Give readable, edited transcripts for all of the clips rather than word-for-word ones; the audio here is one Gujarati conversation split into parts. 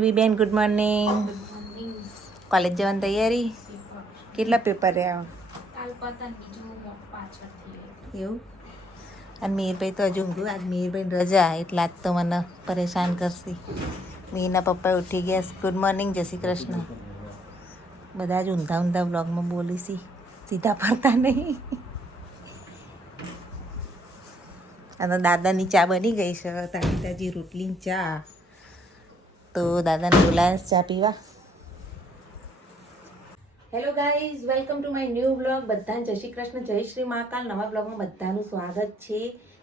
બેન ગુડ મોર્નિંગ. કોલેજ જવાની તૈયારી? કેટલા પેપર રહ્યા એવું? અને મીરભાઈ તો હજુ ઊંઘ્યું. આજ મીરભાઈ રજા એટલે આજ તો મને પરેશાન કરશે. મીરના પપ્પા ઉઠી ગયા. ગુડ મોર્નિંગ, જય શ્રી કૃષ્ણ. બધા જ ઊંધા ઊંધા બ્લોગમાં બોલીશી, સીધા પડતા નહીં. અને દાદાની ચા બની ગઈ છે, તાજી તાજી રોટલી ચા. તો દાદાને બોલાય ચા પીવા. Hello guys, welcome to my new blog. બધાને જય શ્રી કૃષ્ણ, જય શ્રી મહાકાલ. નવા બ્લોગમાં બધાનું સ્વાગત છે.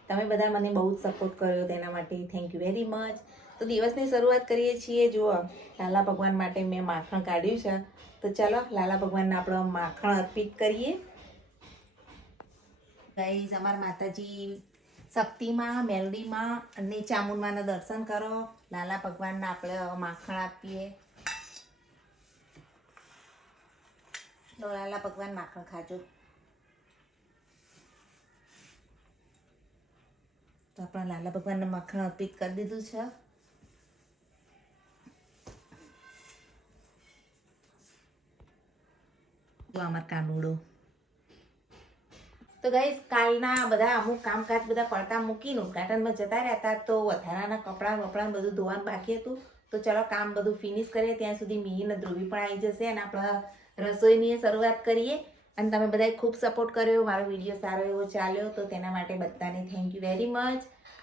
તમે બધા મને બહુ જ સપોર્ટ કર્યો, તેના માટે થેન્ક યુ વેરી મચ. તો દિવસની શરૂઆત કરીએ છીએ. જુઓ, લાલા ભગવાન માટે મેં માખણ કાઢ્યું છે, તો ચાલો લાલા ભગવાનને આપણે માખણ અર્પિત કરીએ. ગાઈઝ, અમારા માતાજી શક્તિમાં, મેલડીમાં અને ચામુંડમાના દર્શન કરો. લાલા ભગવાનને આપણે માખણ આપીએ. તો લાલા ભગવાન માખણ ખાજો. તો આપણે લાલા ભગવાનને માખણ અર્પિત કરી દીધું છે. જો અમાર કાનુડો. તો ગાઈસ, કાલના બધા અમુક કામકાજ બધા પડતા મૂકીને ગાર્ડનમાં જતા રહ્યા હતા, તો વધારાના કપડાં બધું ધોવાનું બાકી હતું. તો ચલો કામ બધું ફિનિશ કરીએ. ત્યાં સુધી મીહીને ધ્રુવી પણ આવી જશે અને આપણે રસોઈની શરૂઆત કરીએ. અને તમે બધાએ ખૂબ સપોર્ટ કર્યો, મારો વિડીયો સારો એવો ચાલ્યો, તો તેના માટે બધાને થેન્ક યુ વેરી મચ.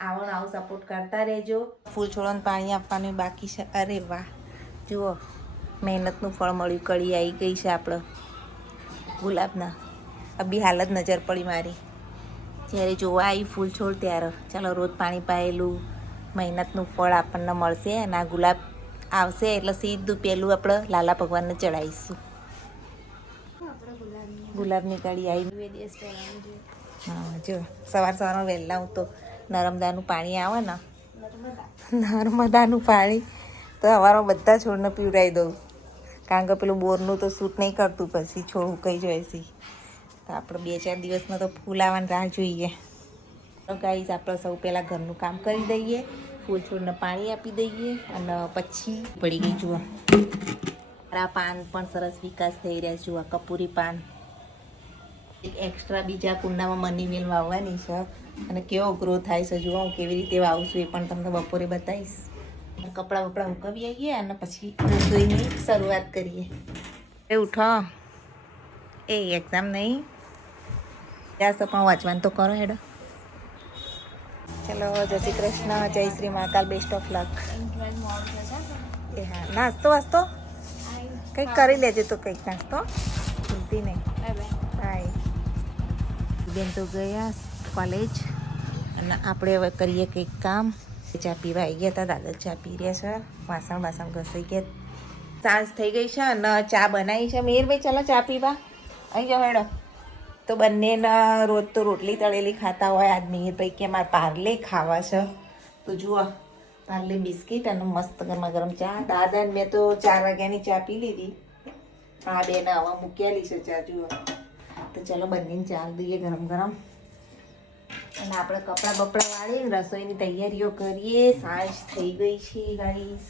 આવો ને આવો સપોર્ટ કરતા રહેજો. ફૂલ છોડોને પાણી આપવાનું બાકી છે. અરે વાહ, જુઓ મહેનતનું ફળ મળ્યું. કળી આવી ગઈ છે આપણે ગુલાબના. અભી હાલત નજર પડી મારી જ્યારે જોવા આવી ફૂલ છોડ ત્યારે. ચાલો રોજ પાણી પાયેલું મહેનતનું ફળ આપણને મળશે. અને આ ગુલાબ આવશે એટલે સીધું પહેલું આપણે લાલા ભગવાનને ચડાવીશું. ગુલાબની કળી આવી. હા, જો સવારમાં વહેલા હું તો નર્મદાનું પાણી આવે ને, નર્મદાનું પાણી તો સવારમાં બધા છોડને પીવડાવી દઉં. કારણ કે પેલું બોરનું તો સૂટ નહીં કરતું, પછી છોડ ઉકાઈ જાય છે. તો આપણે 2-4 દિવસમાં તો ફૂલ આવવાની રાહ જોઈએ. તો ગાઈઝ, આપણે સૌ પહેલાં ઘરનું કામ કરી દઈએ, ફૂલ છોડને પાણી આપી દઈએ, અને પછી પડી ગઈ. જુઓ આ પાન પણ સરસ વિકાસ થઈ રહ્યા છે. જુઓ કપૂરી પાન. એક એક્સ્ટ્રા બીજા કુંડામાં મની વેલ વાવવાની છે, અને કેવો ગ્રો થાય છે જુઓ. હું કેવી રીતે વાવું છું એ પણ તમને બપોરે બતાવીશ. કપડાં વપડા ઉકાવી આવીએ અને પછી રસોઈની શરૂઆત કરીએ. એ ઉઠો, એ એક્ઝામ નહીં ત્યાં પણ વાંચવાનું તો કરો. હેડો ચલો, જય શ્રી કૃષ્ણ, જય Shri Mahakal, best of luck. એ હા, નાસ્તો વાસ્તો કંઈક કરી લેજે. તો કંઈક નાસ્તો ભૂલતી નહીં. બાય. બેન તો ગયા કોલેજ, અને આપણે હવે કરીએ કંઈક કામ. ચા પીવા આવી ગયા હતા. દાદા ચા પી રહ્યા છે. વાસણ ઘસાઈ ગયા. સાંજ થઈ ગઈ છે અને ચા બનાવી છે. મેરભાઈ ચાલો ચા પીવા અહીં જાઓ. હેડો. તો બંનેના રોજ તો રોટલી તળેલી ખાતા હોય. આજ મેરભાઈ કે મારે પાર્લે ખાવા છે, તો જુઓ પાર્લે બિસ્કિટ અને મસ્ત ગરમા ગરમ ચા. દાદા મેં તો 4 વાગ્યાની ચા પી લીધી. આ બેને હવા મૂકેલી છે ચા. જુઓ, તો ચલો બંનેને ચા દઈએ ગરમ ગરમ. અને આપણે કપડાં બપડા વાળીને રસોઈની તૈયારીઓ કરીએ. સાંજ થઈ ગઈ છે ગાઈસ,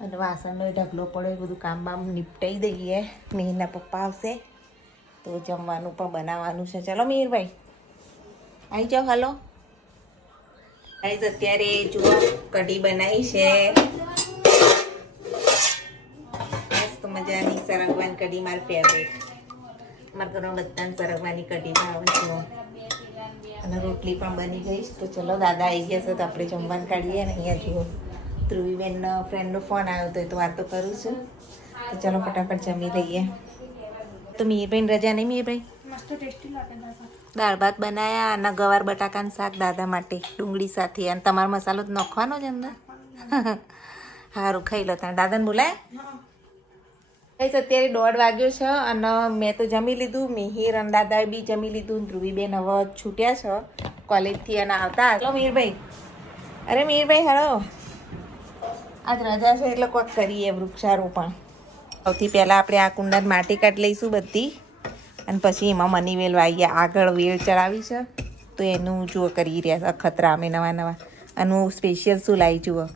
અને વાસણનો ઢગલો પડે. બધું કામ બામ નિપટાઈ દઈએ. મીરના પપ્પા આવશે તો જમવાનું પણ બનાવવાનું છે. ચલો મીરભાઈ આવી જાઓ. હલો ગાઈસ, અત્યારે જુઓ કઢી બનાવી છે. મસ્ત મજાની સરગવાની કઢી, મારી ફેવરેટ. મારા ઘરમાં બધાને સરગવાની કઢી ભાવે છે. અને રોટલી પણ બની ગઈ. તો ચલો દાદા આવી ગયા છે, તો આપણે જમવાનું કાઢીએ. ને અહીંયા જુઓ ધ્રુવીબેનનો ફ્રેન્ડનો ફોન આવ્યો તો વાતો કરું છું. તો ચલો ફટાફટ જમી લઈએ. તો મીરભાઈ રજા નહીં? મીરભાઈ દાળ ભાત બનાવ્યા અને ગવાર બટાકાનું શાક દાદા માટે ડુંગળી સાથે. અને તમારો મસાલો તો નાખવાનો જ અંદર. સારું, ખાઈ લો. તમે દાદાને બોલાય. અત્યારે 1:30 વાગ્યો છે અને મેં તો જમી લીધું. મિહિર અને દાદાએ બી જમી લીધું. ધ્રુવીબેન હવે છૂટ્યા છે કોલેજથી અને આવતા. હલો મીરભાઈ. અરે મીરભાઈ હલો, આજ રજા છે એટલે કોઈક કરીએ વૃક્ષારોપણ. સૌથી પહેલાં આપણે આ કુંડાની માટી કાઢી લઈશું બધી, અને પછી એમાં મની વેલ વાવીએ. આગળ વેલ ચડાવી છે, તો એનું જુઓ કરી રહ્યા છે અખતરા અમે નવા. અને હું સ્પેશિયલ શું લાવી જુઓ,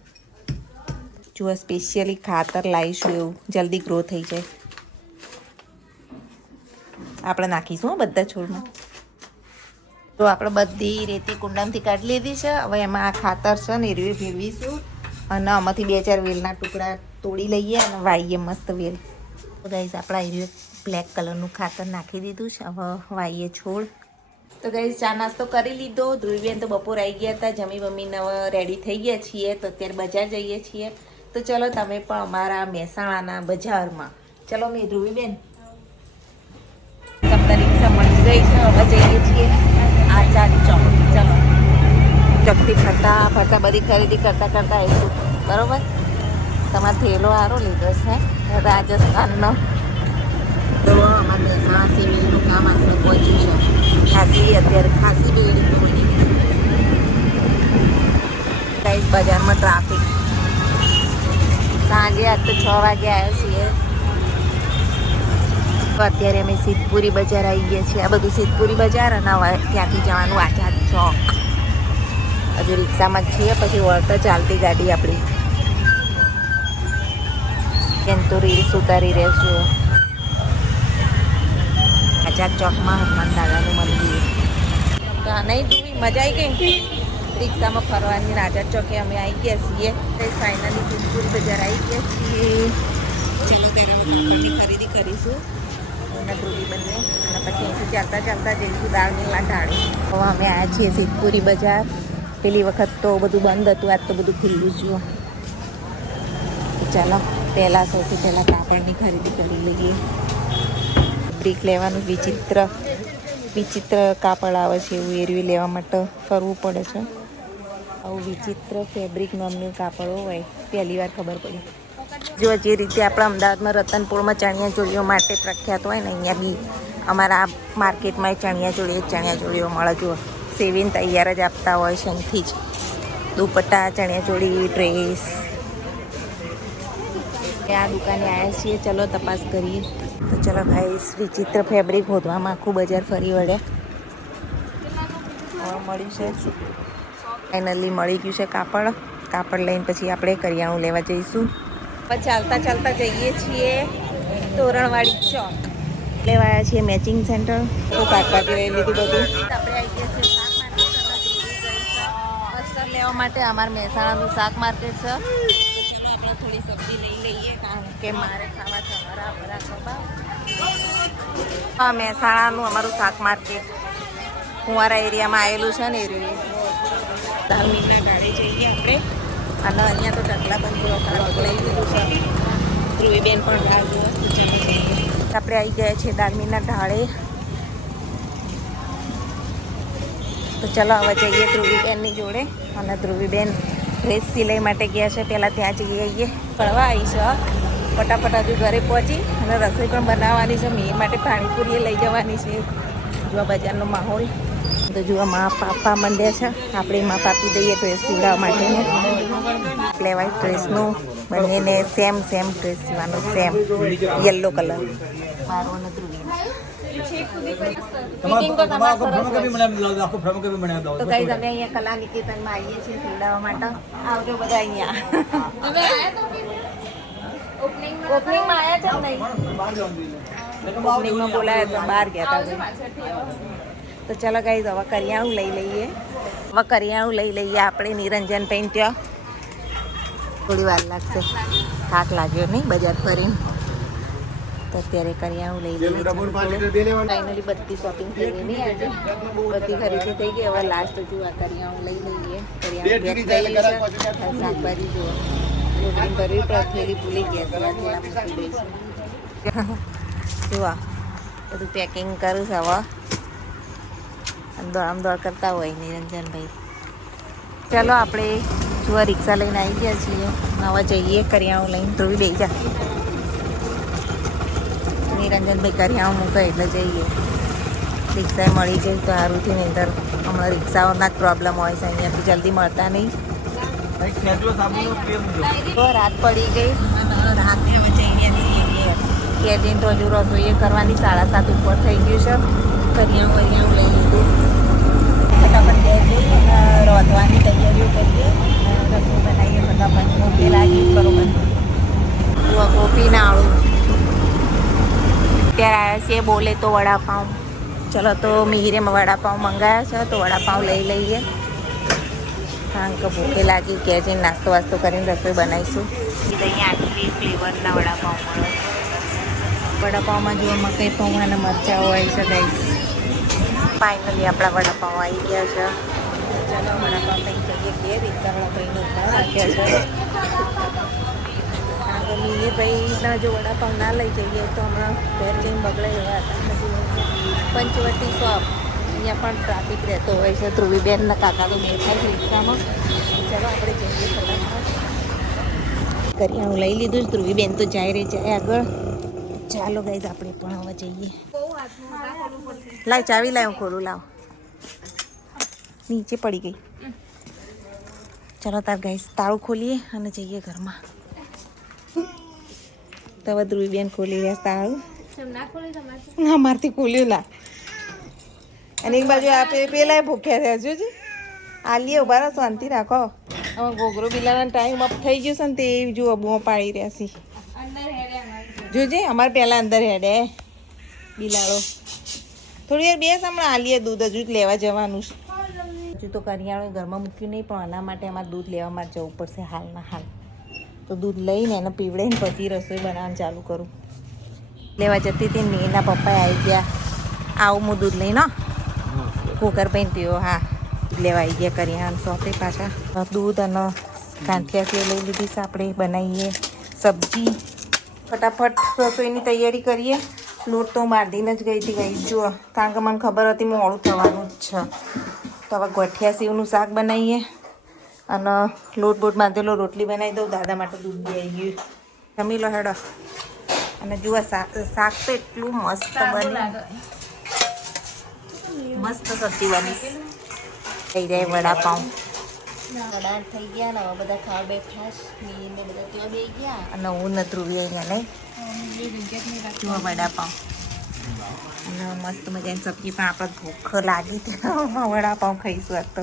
જુઓ સ્પેશિયલી ખાતર લાવીશું એવું જલ્દી ગ્રો થઈ જાય. આપણે નાખીશું હો બધા છોડમાં. તો આપણે બધી રેતી કુંડામાંથી કાઢી લીધી છે. હવે એમાં આ ખાતર છે ને એરવી ફેરવીશું અને આમાંથી 2-4 વેલના ટુકડા તોડી લઈએ અને વાઈએ મસ્ત વેલ. તો ગાઈસ આપણા એરવી બ્લેક કલરનું ખાતર નાખી દીધું છે. હવે વાઈએ છોડ. તો ગાઈસ ચા નાસ્તો કરી લીધો. ધ્રુવીબેન તો બપોર આવી ગયા હતા. જમી બમીને રેડી થઈ ગયા છીએ. તો અત્યારે બજાર જઈએ છીએ. તો ચલો તમે પણ અમારા મહેસાણાના બજારમાં ચલો. મેં ધ્રુવીબેન તમને રિક્ષા મળી ગઈ છે. હવે જઈએ છીએ આચાર ચોક. ચલો ચોકથી ફરતા ફરતા બધી ખરીદી કરતા કરતા આવીશું. બરોબર. તમારે થેલો સારો લીધો છે રાજસ્થાનનો. તો અમારે મહેસાણા સિવિલનું કામ આપણે પહોંચ્યું છે. ખાસી અત્યારે ખાસી બિલ્ડિંગ બની ગઈ. બજારમાં ટ્રાફિક. સાંજે આજ તો 6 વાગે આવ્યા છીએ. અત્યારે અમે સિદ્ધપુરી બજાર આવી ગયા છીએ. આ બધું સિદ્ધપુરી બજાર અને ત્યાંથી જવાનું આઝાદ ચોક. હજુ રિક્ષામાં જ છીએ. પછી વળતા ચાલતી ગાડી આપણી. કેમ તો રીલ્સ ઉતારી રહેશું. આઝાદ ચોકમાં હનુમાન દાદાનું મંદિર. તો નહીં જોવી મજા આવી ગઈ રિક્ષામાં ફરવાની. આઝાદ ચોકે અમે આવી ગયા છીએ. ફાઇનલી સિદ્ધપુરી બજાર આવી ગયા છીએ. ચલો ત્યારે ખરીદી કરીશું અને ધ્રુવી બંને અને પછી અહીંથી ચાલતા ચાલતા જઈશું દાળ મિલના ઢાળે. હવે અમે આવ્યા છીએ સિદ્ધપુરી બજાર. પેલી વખત તો બધું બંધ હતું. આજ તો બધું ખુલ્લું છું. ચાલો પહેલાં સૌથી પહેલાં કાપડની ખરીદી કરી લઈએ. બ્રીક લેવાનું વિચિત્ર કાપડ આવે છે એવું એરવી લેવા માટે કરવું પડે છે. આવું વિચિત્ર ફેબ્રિક નામનું કાપડ હોય પહેલી વાર ખબર પડી. જો જે રીતે આપણા અમદાવાદમાં રતનપુરમાં ચણિયાચોળીઓ માટે પ્રખ્યાત હોય ને અહીંયા બી અમારા માર્કેટમાં ચણિયાચોળીઓ મળે. જુઓ સેવીને તૈયાર જ આપતા હોય છે. અહીંથી જ દુપટ્ટા, ચણિયાચોળી, ડ્રેસ. આ દુકાને આવ્યા છીએ. ચલો તપાસ કરીએ. તો ચલો ભાઈ વિચિત્ર ફેબ્રિક હોદવામાં આખું બજાર ફરી વળ્યા. મળ્યું છે ફાઇનલી મળી ગયું છે કાપડ લઈને પછી આપણે કરિયાણું લેવા જઈશું. ચાલતા ચાલતા જઈએ છીએ તોરણવાડી ચોક. લેવાયા છીએ મેચિંગ સેન્ટર. તો શાકભાજી લઈ લીધું બધું. આપણે આવી ગયા છીએ શાક માર્કેટ. અસ્તર લેવા માટે અમારા મહેસાણાનું શાક માર્કેટ છે. ચલો આપણે થોડી સબ્જી લઈ લઈએ કારણ કે મારે ખાવા છે હરા કબાબ. હા મહેસાણાનું અમારું શાક માર્કેટ કુંવારા એરિયામાં આવેલું છે ને. દાળ મિલના ગાડે જઈએ આપણે. અને અહીંયા તો ઢગલા બંધ લઈ લીધું છે. ધ્રુવીબેન પણ દાળ આપણે આવી ગયા છીએ દાળ મિલના ઢાળે. તો ચલો હવે જઈએ ધ્રુવીબેનની જોડે. અને ધ્રુવીબેન ડ્રેસ સિલાઈ માટે ગયા છે. પહેલાં ત્યાં જઈએ પડવા આવી છે. ફટાફટ હજુ ઘરે પહોંચી અને રસોઈ પણ બનાવવાની છે. મેં માટે પાણીપુરી લઈ જવાની છે. જો બજારનો માહોલ. તો જુઓ માપ આપવા માંડ્યા છે. આપણે માપ આપી દઈએ ડ્રેસ સીવડાવવા માટેનું. લેવાય ડ્રેસનું બંનેને સેમ ડ્રેસ સીવાનો. Same yellow colour. મારો અને ધ્રુવી. તો કઈ તમે અહીંયા કલા નિકેતનમાં આવીએ છીએ સીવડાવવા માટે. આવજો બધા અહીંયા. ઓપનિંગમાં આવ્યા છે નહીં? ઓપનિંગમાં બોલાયા તો બહાર ગયા હતા. તો ચાલો ગાઈઝ હવે કરિયાણું લઈ લઈએ. આપણે નિરંજન ભાઈ ત્યાં થોડી વાર લાગશે. થાક લાગ્યો નહીં બજાર ફરીને. તો અત્યારે કરિયાણું લઈ લઈએ. ફાઇનલી બધી શોપિંગ થઈ ગઈ નહીં આજે. બધી ખરીદી થઈ ગઈ. હવે લાસ્ટ હજુ આ કરિયાણું લઈ લઈએ. શાકભાજી જુઓ ભરવી થેલી ભૂલી ગયા. જુઓ બધું પેકિંગ કરું છું હવે. આમ દોડ કરતા હોય નિરંજનભાઈ. ચાલો આપણે જો રિક્ષા લઈને આવી ગયા છીએ. હવે જઈએ કરિયાણું લઈને. ધ્રુવી બેસી જા. નિરંજનભાઈ કરિયાણું મૂકે એટલે જઈએ. રિક્ષા મળી જાય તો સારું છે. નહીં અંદર હમણાં રિક્ષાઓના જ પ્રોબ્લેમ હોય છે. અહીંયાથી જલ્દી મળતા નહીં. તો રાત પડી ગઈ અને રાતે હવે જઈએ કેન્ટીન તો હજુ રસોઈએ કરવાની. 7:30 ઉપર થઈ ગયું છે. કરિયાણું લઈ લીધું. ફટાફટ રોધવાની તૈયારીઓ કરીએ. રસોઈ બનાવીએ ફટાફટ ભૂખી લાગી બરોબર. ગોપી ના આવું અત્યારે આવ્યા છીએ બોલે તો વડાપાઉં. ચલો તો મિહિરેમાં વડાપાઉં મંગાવ્યા છે તો વડાપાઉં લઈ લઈએ. કારણ કે ભૂખે લાગી કે જઈને નાસ્તો વાસ્તો કરીને રસોઈ બનાવીશું. અહીંયા આટલી ફ્લેવરના વડાપાઉં મળે. વડાપાઉંમાં જો મકાઈ પાઉં અને મરચાં હોય છે ગઈ. ફાઇનલી આપણા વડાપાઉં આવી ગયા છે. ચાલો વડાપાઉં કંઈ જઈએ કે રીતના ભાઈને ઉભા રાખ્યા છે. કારણ કે મિહિરભાઈના જો વડાપાઉં ના લઈ જઈએ તો હમણાં ઘેર જઈને બગડાઈ રહ્યા હતા. પંચવટી શોપ અહીંયા પણ ટ્રાફિક રહેતો હોય છે. ધ્રુવીબેનના કાકા તો બેઠા છે રિક્ષામાં. ચાલો આપણે જઈએ ફટાફટ. કરિયાણું લઈ લીધું છે. ધ્રુવીબેન તો જાય રે જાય આગળ. ચાલો ગાઈઝ આપણે પણ હવે જઈએ. લાવ ચાવી લાવ હું ખોલું લાવ. નીચે પડી ગઈ. ચાલો તાર ગાઈઝ તાળું ખોલીએ અને જઈએ ઘરમાં. તો હવે ધ્રુવીબેન ખોલી રહ્યા તાળું. ના મારથી ખોલ્યું ના. અને એક બાજુ આપે પેલા ભૂખ્યા રહ્યા જોજે. આલીએ ઉભા રહો શાંતિ રાખો. હવે ગોગરો બિલાના ટાઈમ અપ થઈ ગયો છે ને તે જુઓ બુઓ પાડી રહ્યા છે. જોજે અમારે પહેલાં અંદર હેડે બિલાડો. થોડી વાર બેસ હમણાં આલીએ દૂધ હજુ જ લેવા જવાનું છે. હજુ તો કરિયાણું ઘરમાં મૂક્યું નહીં પણ આના માટે અમારે દૂધ લેવા માટે જવું પડશે હાલના હાલ. તો દૂધ લઈને એને પીવડાવીને પછી રસોઈ બનાવવાનું ચાલુ કરું. લેવા જતી હતી ને એના પપ્પાએ આવી ગયા. આવું હું દૂધ લઈને કુકર પૈને પીવો. હા લેવા આવી ગયા કરિયાણું શોપે પાછા. દૂધ અને ગાંઠિયા સેવ લઈ લીધી છે. આપણે બનાવીએ સબ્જી. ફટાફટ રસોઈની તૈયારી કરીએ. લોટ તો હું બાંધીને જ ગઈ હતી ગઈ જુઓ. કારણ કે મને ખબર હતી મોડું થવાનું જ છે. તો હવે ગોઠિયા સેવનું શાક બનાવીએ અને લોટ બોટ બાંધેલો રોટલી બનાવી દઉં. દાદા માટે દૂધ બી આવી ગયું. જમી લો હેડો. અને જુઓ શાક તો એટલું મસ્ત બને. મસ્ત સબ્જી બની. થઈ જાય વડાપાઉં. વડા થઈ ગયા ને હવે બધા ખાવા બેઠા ને બધા ત્યાં બે ગયા અને હું ન ધ્રુવી અહીંયા નહીં જુઓ વડાપાઉં અને મસ્ત મજાની સબ્જી પણ આપણે ભૂખ લાગી વડાપાઉં ખાઈશું આજ તો.